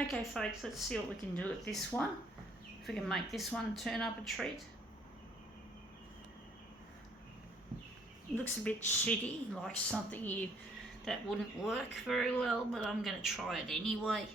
Okay folks, let's see what we can do with this one. If we can make this one turn up a treat. It looks a bit shitty, like something that wouldn't work very well, but I'm going to try it anyway.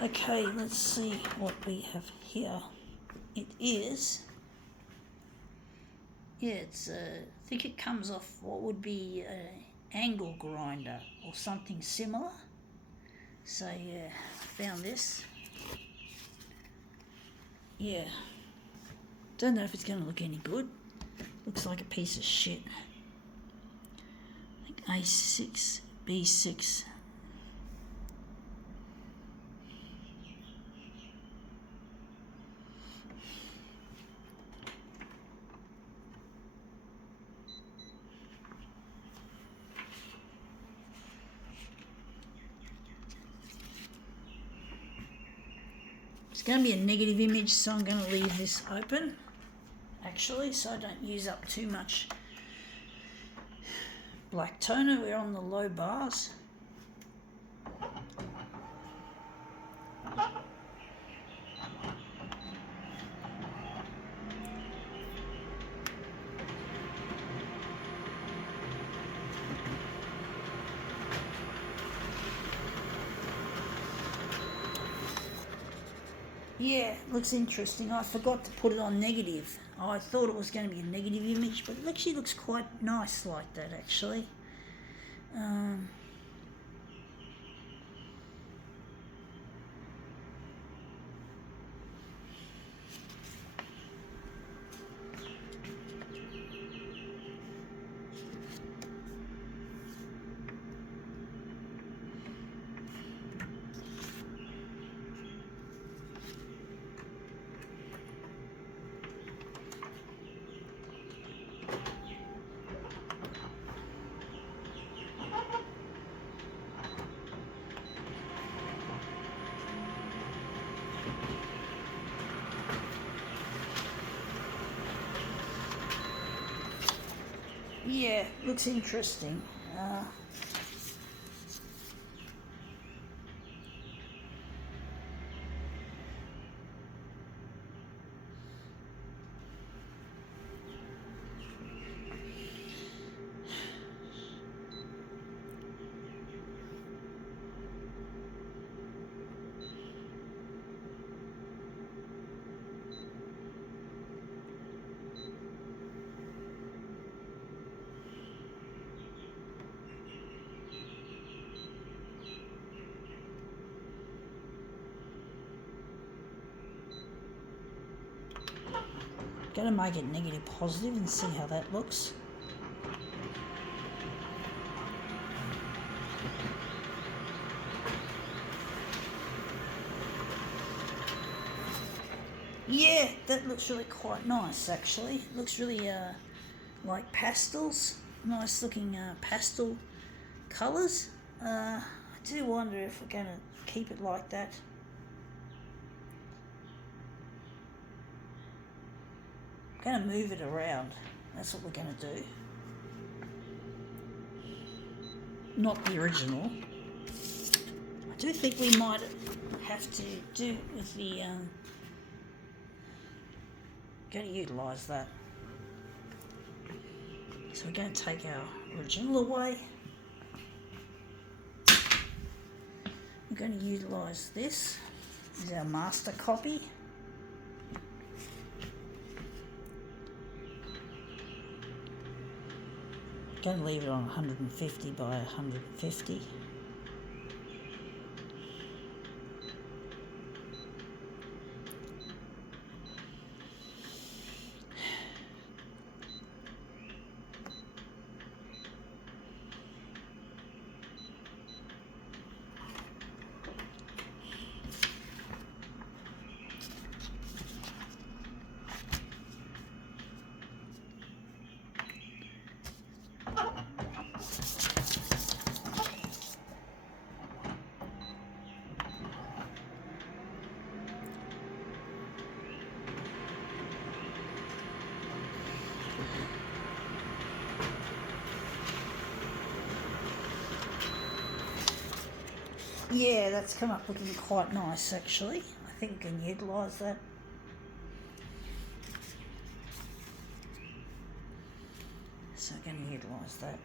Okay, let's see what we have here. It is, it's I think it comes off what would be an angle grinder or something similar. So yeah, found this. Yeah, don't know if it's going to look any good. Looks like a piece of shit. Like A6, B6. It's going to be a negative image, so I'm going to leave this open, actually, so I don't use up too much black toner. We're on the low bars. Yeah, looks interesting. I forgot to put it on negative. I thought it was going to be a negative image, but it actually looks quite nice like that, actually. Yeah, looks interesting. Gonna make it negative positive and see how that looks. Yeah, that looks really quite nice, actually. It looks really like pastels, nice looking pastel colours. I do wonder if we're going to keep it like that. I'm going to move it around. That's what we're going to do. Not the original. I do think we might have to do it with the... going to utilise that. So we're going to take our original away. We're going to utilise this as our master copy. Going to leave it on 150 by 150. Yeah, that's come up looking quite nice actually. I think I can utilise that. So I'm going to utilise that.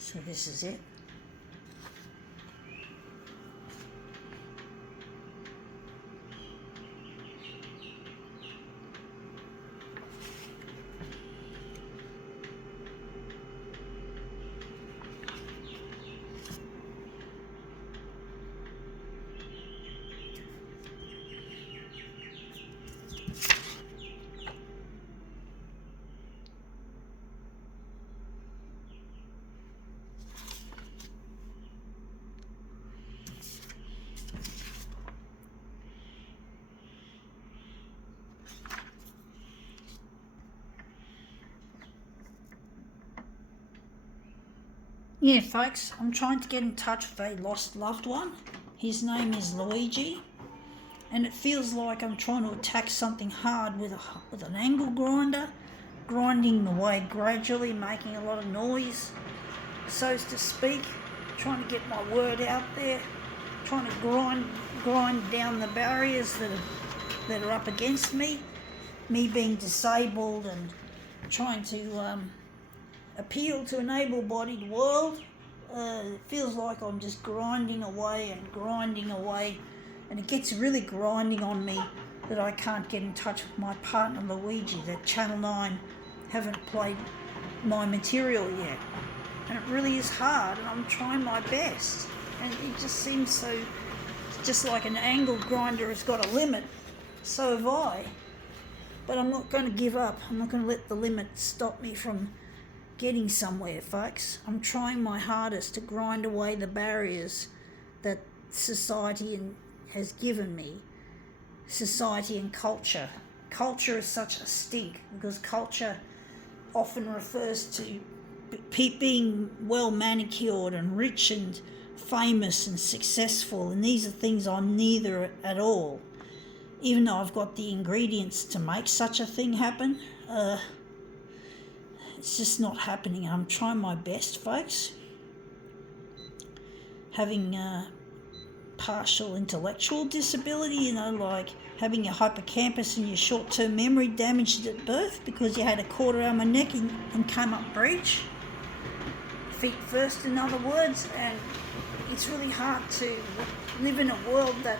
So this is it. Yeah, folks, I'm trying to get in touch with a lost loved one. His name is Luigi, and it feels like I'm trying to attack something hard with an angle grinder, grinding away gradually, making a lot of noise, so to speak, trying to get my word out there, trying to grind down the barriers that are up against me being disabled and trying to appeal to an able-bodied world. It feels like I'm just grinding away, and it gets really grinding on me that I can't get in touch with my partner Luigi, that Channel 9 haven't played my material yet. And it really is hard, and I'm trying my best. And it just seems so, just like an angle grinder has got a limit, so have I. But I'm not going to give up. I'm not going to let the limit stop me from getting somewhere, folks. I'm trying my hardest to grind away the barriers that society has given me. Society and culture. Culture is such a stink, because culture often refers to being well manicured and rich and famous and successful, and these are things I'm neither at all. Even though I've got the ingredients to make such a thing happen, it's just not happening. I'm trying my best, folks. Having partial intellectual disability, like having your hippocampus and your short-term memory damaged at birth because you had a cord around my neck and came up breech. Feet first, in other words, and it's really hard to live in a world that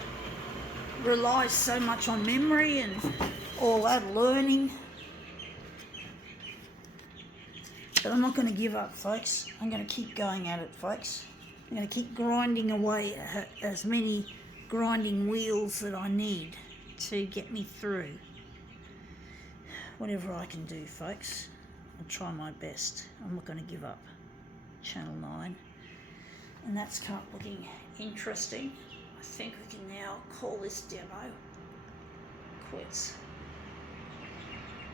relies so much on memory and all that learning. But I'm not going to give up, folks. I'm going to keep going at it, folks. I'm going to keep grinding away at as many grinding wheels that I need to get me through. Whatever I can do, folks. I'll try my best. I'm not going to give up. Channel 9. And that's kind of looking interesting. I think we can now call this demo quits.